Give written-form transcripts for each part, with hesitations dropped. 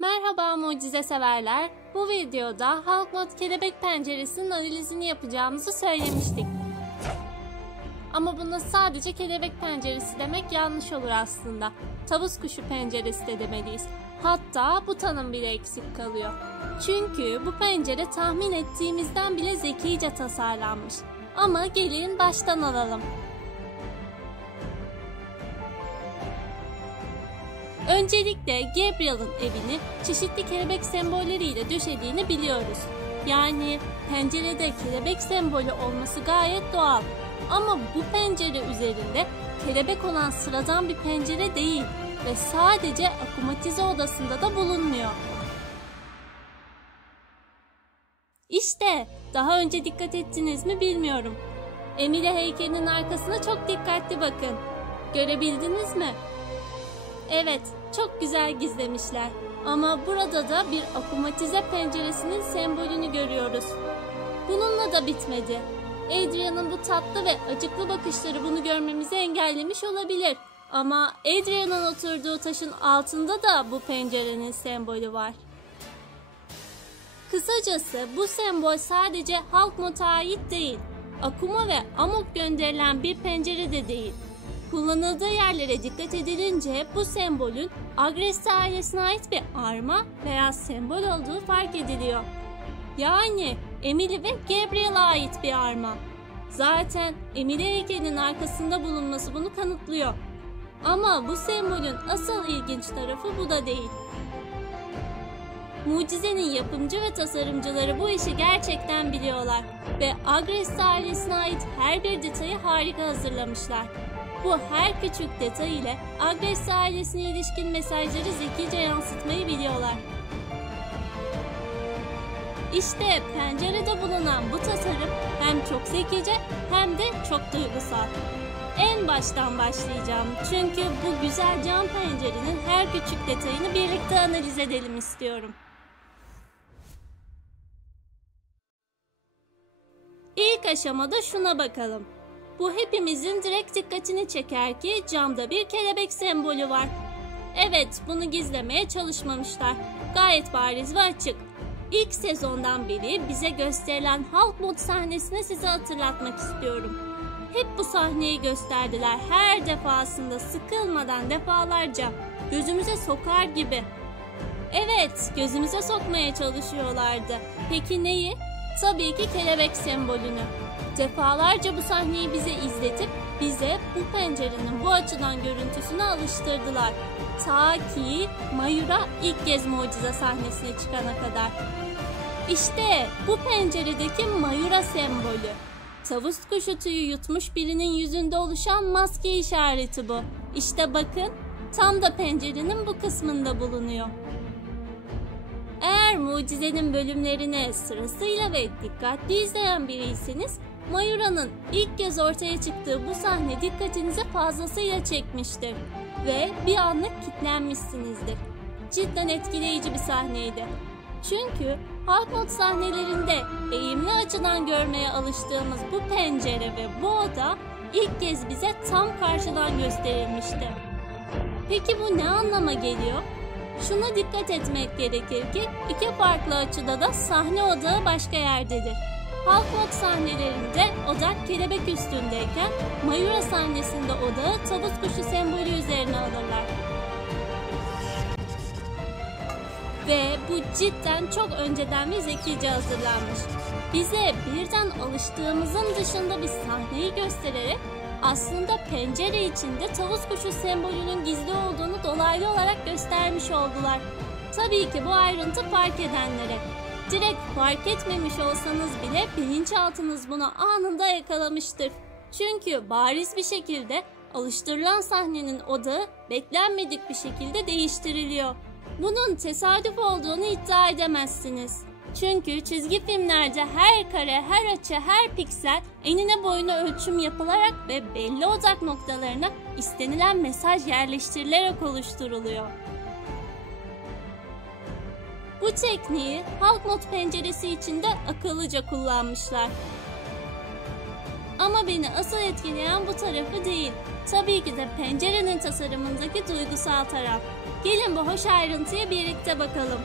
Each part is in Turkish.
Merhaba mucize severler. Bu videoda Halkmod kelebek penceresinin analizini yapacağımızı söylemiştik. Ama buna sadece kelebek penceresi demek yanlış olur aslında. Tavus kuşu penceresi de demeliyiz. Hatta bu tanım bile eksik kalıyor. Çünkü bu pencere tahmin ettiğimizden bile zekice tasarlanmış. Ama gelin baştan alalım. Öncelikle Gabriel'ın evini çeşitli kelebek sembolleriyle döşediğini biliyoruz. Yani pencerede kelebek sembolü olması gayet doğal. Ama bu pencere üzerinde kelebek olan sıradan bir pencere değil ve sadece akumatize odasında da bulunmuyor. İşte daha önce dikkat ettiniz mi bilmiyorum. Emile heykelinin arkasına çok dikkatli bakın. Görebildiniz mi? Evet, çok güzel gizlemişler. Ama burada da bir akumatize penceresinin sembolünü görüyoruz. Bununla da bitmedi. Adrian'ın bu tatlı ve acıklı bakışları bunu görmemizi engellemiş olabilir. Ama Adrian'ın oturduğu taşın altında da bu pencerenin sembolü var. Kısacası bu sembol sadece Halkmod'a ait değil. Akuma ve Amok gönderilen bir pencere de değil. Kullanıldığı yerlere dikkat edilince bu sembolün Agreste ailesine ait bir arma veya sembol olduğu fark ediliyor. Yani Emily ve Gabriel'a ait bir arma. Zaten Emily heykelinin arkasında bulunması bunu kanıtlıyor. Ama bu sembolün asıl ilginç tarafı bu da değil. Mucizenin yapımcı ve tasarımcıları bu işi gerçekten biliyorlar ve Agreste ailesine ait her bir detayı harika hazırlamışlar. Bu her küçük detay ile Agreste ailesine ilişkin mesajları zekice yansıtmayı biliyorlar. İşte pencerede bulunan bu tasarım hem çok zekice hem de çok duygusal. En baştan başlayacağım çünkü bu güzel cam pencerenin her küçük detayını birlikte analiz edelim istiyorum. İlk aşamada şuna bakalım. Bu hepimizin direkt dikkatini çeker ki camda bir kelebek sembolü var. Evet, bunu gizlemeye çalışmamışlar. Gayet bariz ve açık. İlk sezondan beri bize gösterilen Halkmod sahnesini size hatırlatmak istiyorum. Hep bu sahneyi gösterdiler her defasında sıkılmadan defalarca. Gözümüze sokar gibi. Evet, gözümüze sokmaya çalışıyorlardı. Peki neyi? Tabii ki kelebek sembolünü. Defalarca bu sahneyi bize izletip bize bu pencerenin bu açıdan görüntüsüne alıştırdılar. Ta ki Mayura ilk kez mucize sahnesine çıkana kadar. İşte bu penceredeki Mayura sembolü. Tavus kuşu tüyü yutmuş birinin yüzünde oluşan maske işareti bu. İşte bakın, tam da pencerenin bu kısmında bulunuyor. Eğer mucizenin bölümlerini sırasıyla ve dikkatli izleyen biriyseniz, Mayura'nın ilk kez ortaya çıktığı bu sahne dikkatinizi fazlasıyla çekmiştir ve bir anlık kilitlenmişsinizdir. Cidden etkileyici bir sahneydi. Çünkü Halkmod sahnelerinde eğimli açıdan görmeye alıştığımız bu pencere ve bu oda ilk kez bize tam karşıdan gösterilmişti. Peki bu ne anlama geliyor? Şuna dikkat etmek gerekir ki iki farklı açıda da sahne odağı başka yerdedir. Halkmod sahnelerinde odak kelebek üstündeyken Mayura sahnesinde odağı tavus kuşu sembolü üzerine alırlar. Ve bu cidden çok önceden ve zekice hazırlanmış. Bize birden alıştığımızın dışında bir sahneyi göstererek aslında pencere içinde tavus kuşu sembolünün gizli olduğunu dolaylı olarak göstermiş oldular. Tabii ki bu ayrıntı fark edenlere. Direkt fark etmemiş olsanız bile bilinçaltınız bunu anında yakalamıştır. Çünkü bariz bir şekilde alıştırılan sahnenin odağı beklenmedik bir şekilde değiştiriliyor. Bunun tesadüf olduğunu iddia edemezsiniz. Çünkü çizgi filmlerde her kare, her açı, her piksel enine boyuna ölçüm yapılarak ve belli odak noktalarına istenilen mesaj yerleştirilerek oluşturuluyor. Bu tekniği Halkmod penceresi içinde akıllıca kullanmışlar. Ama beni asıl etkileyen bu tarafı değil. Tabii ki de pencerenin tasarımındaki duygusal taraf. Gelin bu hoş ayrıntıya birlikte bakalım.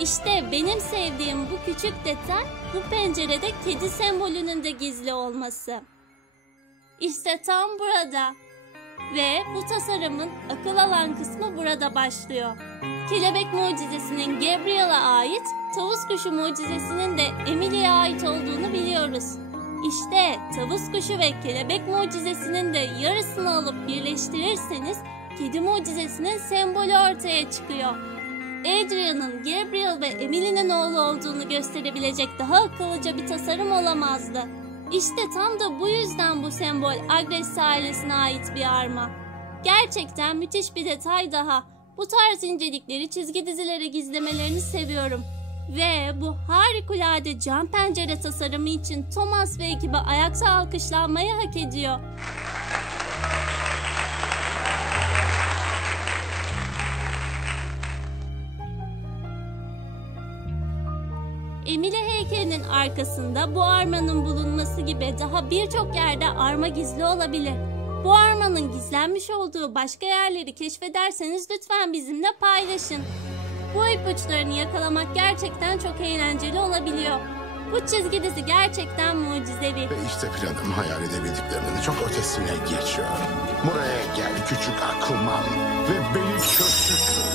İşte benim sevdiğim bu küçük detay, bu pencerede kedi sembolünün de gizli olması. İşte tam burada. Ve bu tasarımın akıl alan kısmı burada başlıyor. Kelebek mucizesinin Gabriel'a ait, tavus kuşu mucizesinin de Emily'e ait olduğunu biliyoruz. İşte tavus kuşu ve kelebek mucizesinin de yarısını alıp birleştirirseniz kedi mucizesinin sembolü ortaya çıkıyor. Adrian'ın Gabriel ve Emily'nin oğlu olduğunu gösterebilecek daha akıllıca bir tasarım olamazdı. İşte tam da bu yüzden bu sembol Agressi ailesine ait bir arma. Gerçekten müthiş bir detay daha. Bu tarz incelikleri çizgi dizilere gizlemelerini seviyorum. Ve bu harikulade cam pencere tasarımı için Thomas ve ekibi ayakta alkışlanmayı hak ediyor. Emily heykelinin arkasında bu armanın bulunması gibi daha birçok yerde arma gizli olabilir. Bu armanın gizlenmiş olduğu başka yerleri keşfederseniz lütfen bizimle paylaşın. Bu ipuçlarını yakalamak gerçekten çok eğlenceli olabiliyor. Bu çizgi dizi gerçekten mucizevi. Ve işte planım hayal edebildiklerinin çok ötesine geçiyor. Buraya gel küçük akılman ve beni kötü.